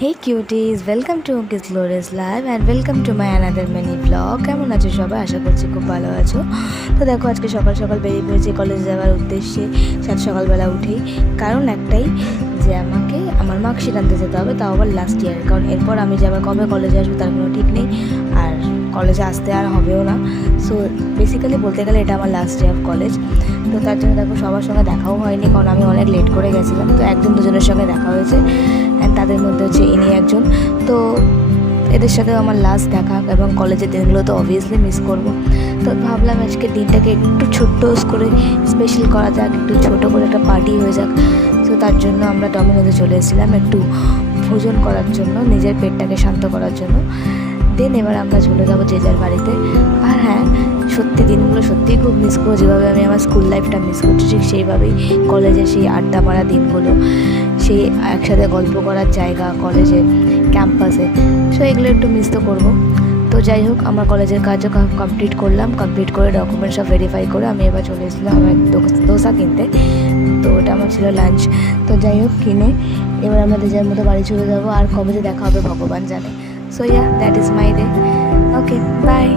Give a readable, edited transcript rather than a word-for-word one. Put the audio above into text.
Hey cuties, welcome to Kiss Glorious Live and welcome to my another mini vlog. কেমন আছো সবাই? আশা করছি খুব ভালো আছো। তো দেখো আজকে সকাল সকাল বেরিয়ে পড়েছি কলেজে যাওয়ার উদ্দেশ্যে। সাত সকালবেলা উঠেই কারণ একটাই যে আমাকে আমার মার্কশিট আনতে যেতে হবে, তাও আবার লাস্ট ইয়ার। কারণ এরপর আমি যে আবার কবে কলেজে আসবো তার কোনো ঠিক নেই, আর কলেজে আসতে আর হবেও না। সো বেসিক্যালি বলতে গেলে এটা আমার লাস্ট ডে অফ কলেজ। তো তার জন্য দেখো সবার সঙ্গে দেখাও হয়নি, কারণ আমি অনেক লেট করে গেছিলাম। তো একজন দুজনের সঙ্গে দেখা হয়েছে, অ্যান্ড তাদের মধ্যে হচ্ছে ইনি একজন। তো এদের সাথেও আমার লাস্ট দেখা, এবং কলেজের দিনগুলো তো অবভিয়াসলি মিস করব। তো ভাবলাম আজকে দিনটাকে একটু ছোট্ট করে স্পেশাল করা যাক, একটু ছোটো করে একটা পার্টি হয়ে যাক। তো তার জন্য আমরা ডমিনোজে চলে এসেছিলাম একটু ভোজন করার জন্য, নিজের পেটটাকে শান্ত করার জন্য। দেন এবার আমরা চলে যাবো যে যার বাড়িতে। আর হ্যাঁ, সত্যি দিনগুলো সত্যিই খুব মিস করবো। যেভাবে আমি আমার স্কুল লাইফটা মিস করছি, ঠিক সেইভাবেই কলেজে সেই আড্ডা মারা দিনগুলো, সেই একসাথে গল্প করার জায়গা কলেজে ক্যাম্পাসে, সো এগুলো একটু মিস তো করবো। তো যাই হোক, আমার কলেজের কাজও কমপ্লিট করলাম। কমপ্লিট করে ডকুমেন্ট সব ভেরিফাই করে আমি এবার চলে এসেছিলাম আমার দোসা কিনতে। তো ওটা আমার ছিল লাঞ্চ। তো যাই হোক, কিনে এবার আমরা যে যার মতো বাড়ি চলে যাবো। আর কবে যে দেখা হবে ভগবান জানে। So yeah, that is my day. Okay, by.